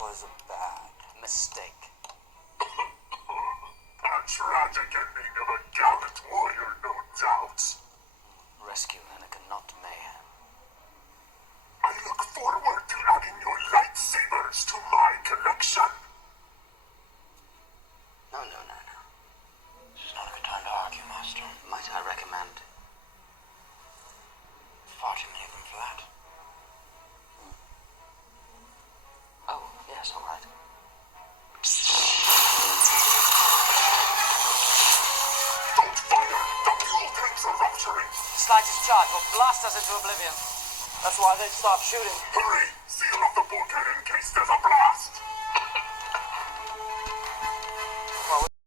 was a bad mistake. A tragic ending of a gallant warrior, no doubt. Rescue Anakin, not mayhem. I look forward to adding your lightsabers to my collection. No. This is not a good time to argue, Master. Might I recommend? Far too many of them for that. Oh, yes, all right. Don't fire! The fuel tanks are rupturing! Slightest charge will blast us into oblivion. That's why they'd stop shooting. Hurry! Seal off the bulkhead in case there's a blast!